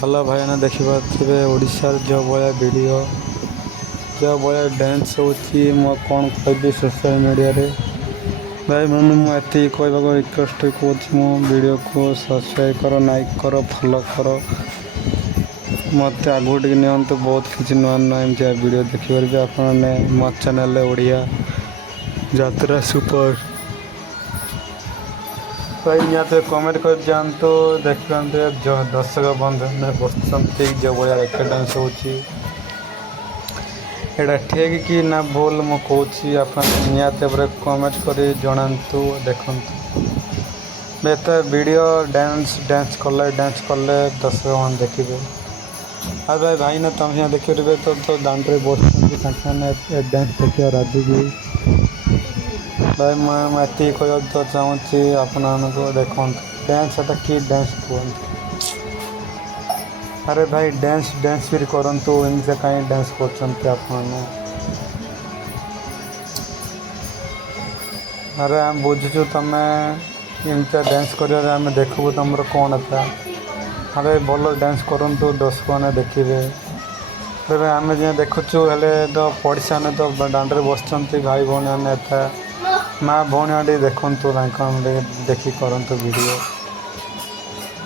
Hello भाई ना देखिए ओडिशार जो भाया वीडियो जो भाया डांस होची मो कौन कहबी सोशल मीडिया रे भाई मैंने मुझे कहवा रिक्वेस्ट कर मो वीडियो को सब्सक्राइब करो लाइक करो फॉलो करो मत आगू टे नियंतु बहुत किसी नुआ नुआ एमती वीडियो देखिपारे आपने मो चैनल ओडिया यात्रा सुपर भाई यहाँ कमेंट कर जातु देखते दर्शक बंधु ने बसते जो भाया एक डांस होची एटा ठीक कि ना भूल मु कहूँ आप कमेंट कर जनातु देखु बेहतर वीडियो डांस कले दर्शक मान देखिए हाँ भाई भाई ना तुम यहाँ देखिए तो दांडे बस डांस देखिए राजी की भाई मैं कह तो चाहूँगी आपण देखो डांस एटा कि डांस कहते अरे भाई डांस भी करंतु एमती कहीं डांस कर अरे आम बुझुचु तुम एमती डांस कर देखू तुम कौन था अरे भल डांस करंतु दर्शक मैंने देखिए भाई आम जो देखुचु हेले तो पड़ोसा ने तो दांडे बस भाई भौणी मैंने माँ भौणी देखु देखी करंतु वीडियो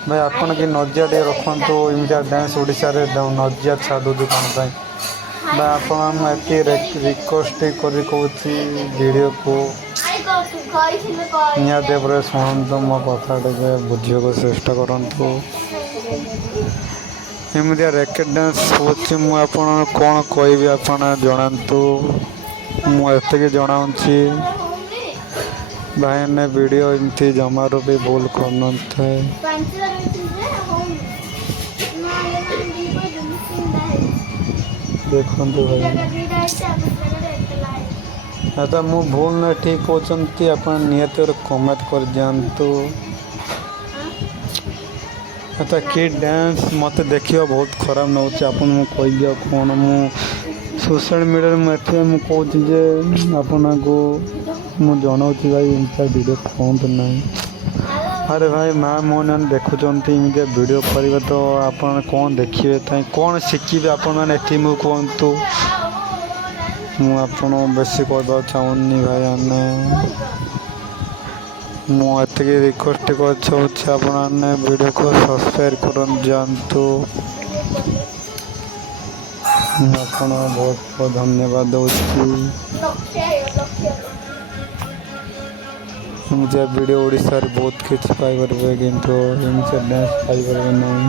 भाई आपन की नजिया टे रखु इमतिया डांस ओडिशा रे नजिया छाड़ू कौन भाई आपे रिक्वेस्ट कर वीडियो को निहाती शुणु मो कथा टे बुझे चेष्टा करूँ एमतिया रैकेट डांस होची कौन कहबी आप जनातु मुझे जनाऊँगी भाई ने वीडियो एमती जमारू भी भूल करना देखु भाई तो मु भूल ना ठीक कहते आप निहत कमेंट कर जातु अच्छा कि डांस मत देखिए बहुत खराब ना हो कह कौन मु सोशल मीडिया में कहूँ आपन को मु जनाऊँ भाई इनका वीडियो कहतु ना अरे भाई माँ मोने देखुं इमतिया वीडियो करेंगे तो आप कौन देखिए कौन शिखे आपने कहतु मुझे बेस कहवा चाहूनी भाई आने मुझे रिक्वेस्ट कर वीडियो को सब्सक्राइब कर जातु आप बहुत बहुत धन्यवाद दूसरी मुझे वीडियो ओडिशा रे बहुत किसी पाइपर किंतु एमसे डांस पाइपर नहीं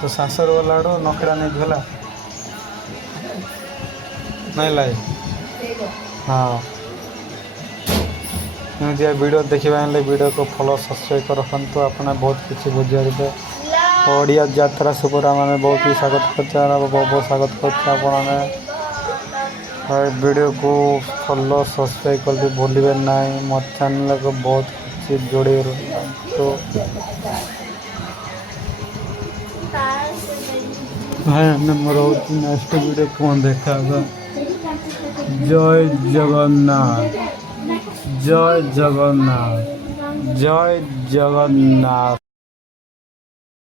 तो सासर वाला नकड़ा नहीं गला नहीं लाई हाँ एमती वीडियो देखा वीडियो को फॉलो सब्सक्राइब कर रखु अपना बहुत किसी बुझे ओडिया यात्रा सुपर मैंने बहुत ही स्वागत करते बहुत स्वागत करते वीडियो को फॉलो सब्सक्राइब कर भूलिए ना मो चैनल को बहुत किसी जोड़े तो नेक्स्ट वीडियो कौन देखा जय जगन्नाथ जय जगन्नाथ जय जगन्नाथ।